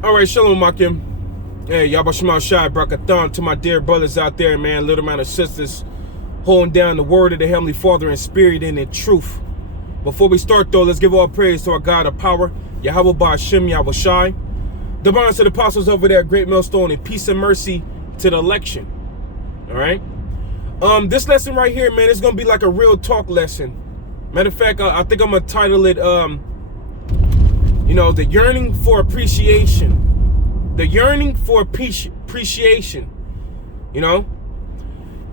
All right, shalom, Makim. Hey, Yabashima Shai Brakathon to my dear brothers out there, man, little man of sisters, holding down the word of the Heavenly Father in spirit and in truth. Before we start, though, let's give all praise to our God of power, Yahweh Ba'Shem Yahushai. Divine to the apostles over there, great millstone, and peace and mercy to the election. All right? This lesson right here, man, is going to be like a real talk lesson. Matter of fact, I think I'm going to title it, the yearning for appreciation. The yearning for appreciation,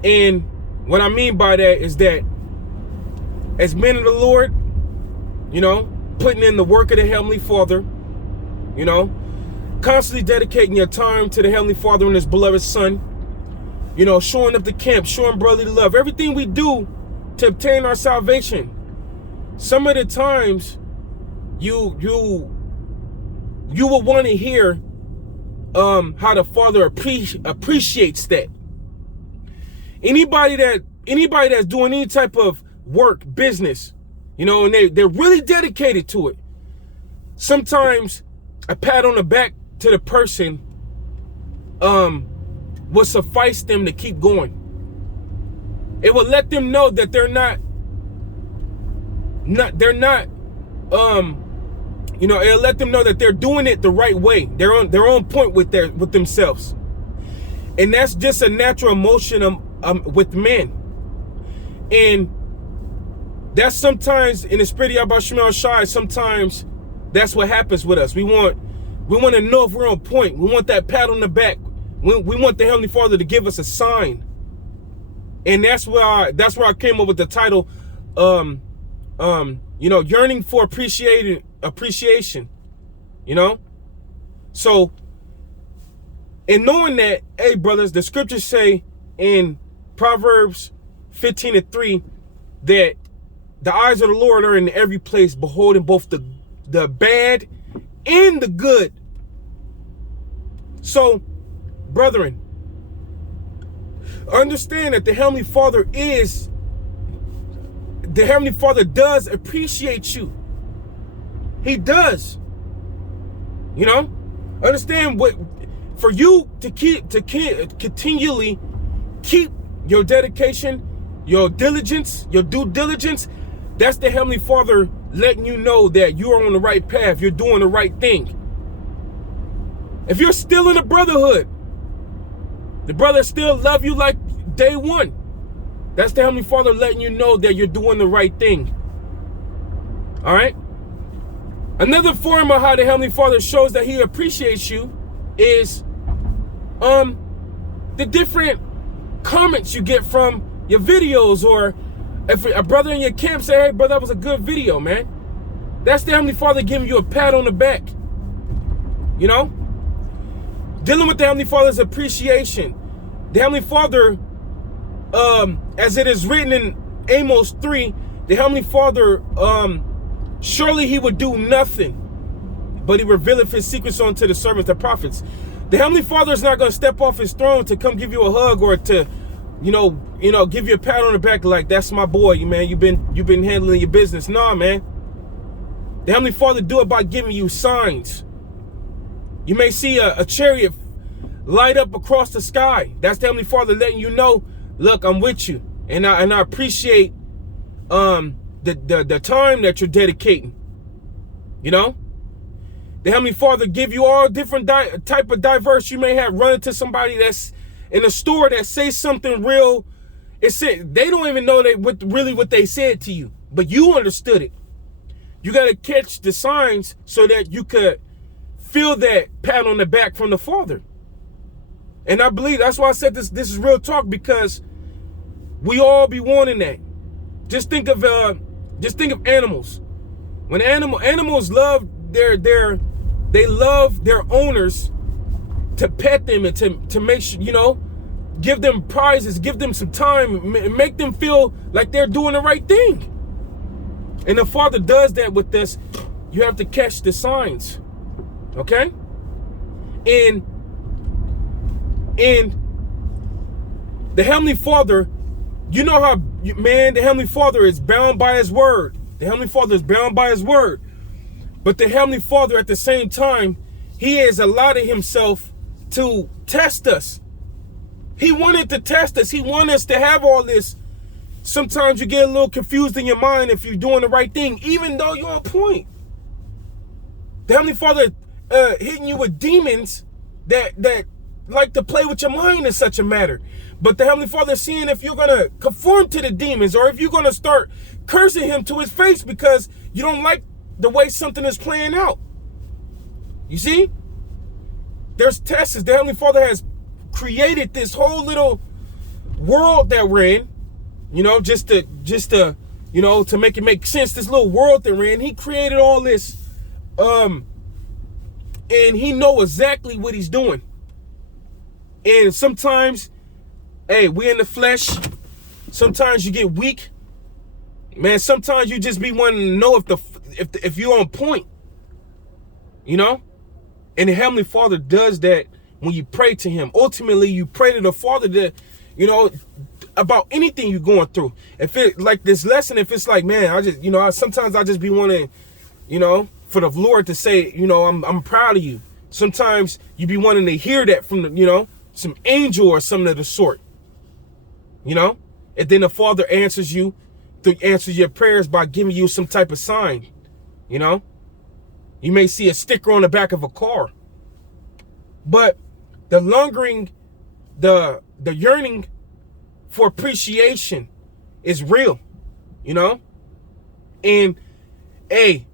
And what I mean by that is that as men of the Lord, putting in the work of the Heavenly Father, constantly dedicating your time to the Heavenly Father and His beloved Son, showing up to camp, showing brotherly love, everything we do to obtain our salvation. Some of the times you will want to hear how the Father appreciates that. Anybody that's doing any type of work, business, and they're really dedicated to it. Sometimes a pat on the back to the person will suffice them to keep going. It will let them know that they're not it'll let them know that they're doing it the right way. They're on point with themselves. And that's just a natural emotion with men. And that's sometimes in the spirit of Yahweh Shai, sometimes that's what happens with us. We want to know if we're on point. We want that pat on the back. We want the Heavenly Father to give us a sign. And that's where I came up with the title, yearning for appreciation. So, in knowing that, hey brothers, the scriptures say in Proverbs 15:3 that the eyes of the Lord are in every place, beholding both the bad and the good. So, brethren, understand that the Heavenly Father does appreciate you. He does. Understand what for you to continually keep your dedication, your diligence, your due diligence. That's the Heavenly Father letting you know that you are on the right path. You're doing the right thing. If you're still in a brotherhood, the brothers still love you like day one. That's the Heavenly Father letting you know that you're doing the right thing. All right? Another form of how the Heavenly Father shows that He appreciates you is the different comments you get from your videos, or if a brother in your camp say, hey brother, that was a good video, man. That's the Heavenly Father giving you a pat on the back. Dealing with the Heavenly Father's appreciation. The Heavenly Father, as it is written in Amos 3, the Heavenly Father, surely He would do nothing, but He revealeth His secrets unto the servants, the prophets. The Heavenly Father is not going to step off His throne to come give you a hug or to, give you a pat on the back like, that's my boy, man. You've been handling your business. Nah, man. The Heavenly Father do it by giving you signs. You may see a chariot light up across the sky. That's the Heavenly Father letting you know, look, I'm with you, and I appreciate the time that you're dedicating. The Heavenly Father give you all different type of diverse. You may have run into somebody that's in a store that says something real. They don't even know what they said to you, but you understood it. You got to catch the signs so that you could feel that pat on the back from the Father. And I believe that's why I said this is real talk, because we all be wanting that. Just think of animals. When animals love they love their owners to pet them and to make sure, give them prizes, give them some time, make them feel like they're doing the right thing. And the Father does that with us. You have to catch the signs. Okay? And the Heavenly Father, the Heavenly Father is bound by His word. The Heavenly Father is bound by His word. But the Heavenly Father at the same time he has allowed himself to test us. He wanted to test us. He wanted us to have all this. Sometimes you get a little confused in your mind if you're doing the right thing, even though you're on point. The Heavenly Father hitting you with demons that like to play with your mind in such a matter. But the Heavenly Father is seeing if you're going to conform to the demons, or if you're going to start cursing him to his face because you don't like the way something is playing out. You see? There's tests. The Heavenly Father has created this whole little world that we're in, you know, just to you know, to make it make sense. This little world that we're in, he created all this, and he know exactly what he's doing. And sometimes, hey, we in the flesh. Sometimes you get weak, man. Sometimes you just be wanting to know if you're on point, you know. And the Heavenly Father does that when you pray to him. Ultimately, you pray to the Father that, you know, about anything you're going through. If it like this lesson, if it's like, man, I just, you know, sometimes I just be wanting, you know, for the Lord to say, you know, I'm proud of you. Sometimes you be wanting to hear that from the, you know, some angel or something of the sort, you know, and then the Father answers you, answers your prayers by giving you some type of sign, you know. You may see a sticker on the back of a car. But the longing, the yearning for appreciation is real, you know? And hey,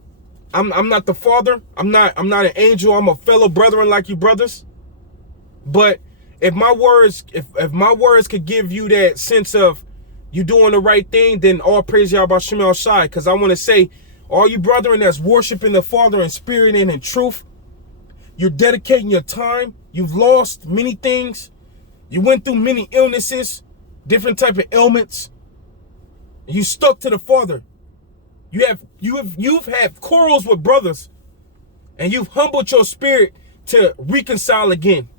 I'm not the Father. I'm not an angel. I'm a fellow brethren like you brothers. But if my words, if my words could give you that sense of you doing the right thing, then all praise Yahweh Shemel Shai. Because I want to say, all you brethren that's worshiping the Father in spirit and in truth, you're dedicating your time. You've lost many things. You went through many illnesses, different type of ailments. You stuck to the Father. You've had quarrels with brothers, and you've humbled your spirit to reconcile again.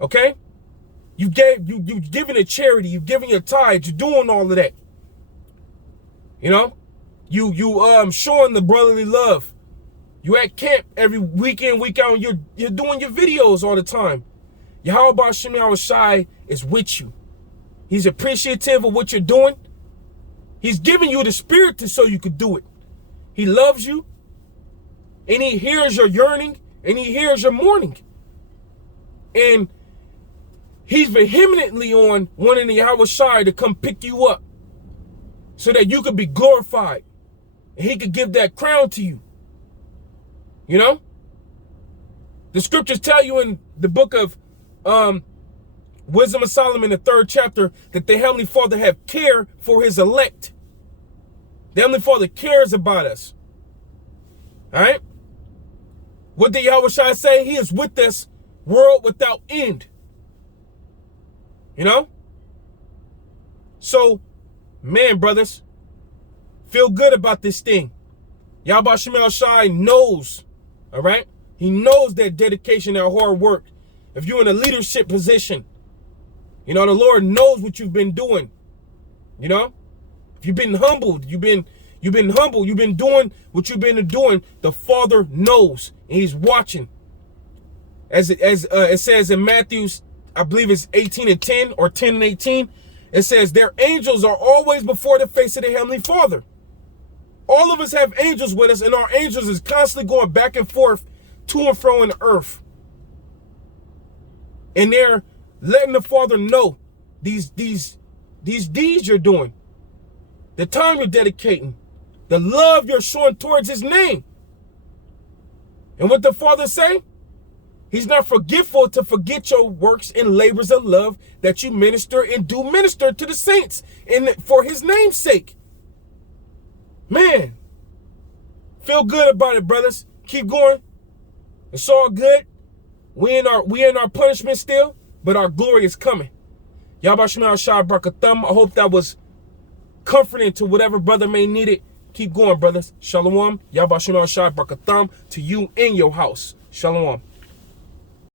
Okay? You've given a charity. You've given your tithe. You're doing all of that. You know? You showing the brotherly love. You at camp every weekend, week out, and you're doing your videos all the time. Yahweh Shemel Shai is with you. He's appreciative of what you're doing. He's giving you the spirit so you could do it. He loves you, and he hears your yearning, and he hears your mourning. And he's vehemently on wanting the Yahweh Shai to come pick you up so that you could be glorified. And he could give that crown to you. You know? The scriptures tell you in the book of Wisdom of Solomon, the 3rd chapter, that the Heavenly Father have care for his elect. The Heavenly Father cares about us. All right? What did Yahweh Shai say? He is with us, world without end. You know? So, man, brothers, feel good about this thing. Yahweh Shemel Shai knows, all right? He knows that dedication and hard work. If you're in a leadership position, you know, the Lord knows what you've been doing. You know? If you've been humbled, you've been humble, you've been doing what you've been doing, the Father knows, and he's watching. As it says in Matthew, I believe it's 18:10 or 10:18, it says, their angels are always before the face of the Heavenly Father. All of us have angels with us, and our angels is constantly going back and forth to and fro in the earth. And they're letting the Father know these deeds you're doing, the time you're dedicating, the love you're showing towards his name. And what the Father say? He's not forgetful to forget your works and labors of love that you minister and do minister to the saints and for his name's sake. Man, feel good about it, brothers. Keep going. It's all good. We in our punishment still, but our glory is coming. Yahweh Shemel Shai Barakatham. I hope that was comforting to whatever brother may need it. Keep going, brothers. Shalom. Yahweh Shemel Shai Barakatham to you in your house. Shalom.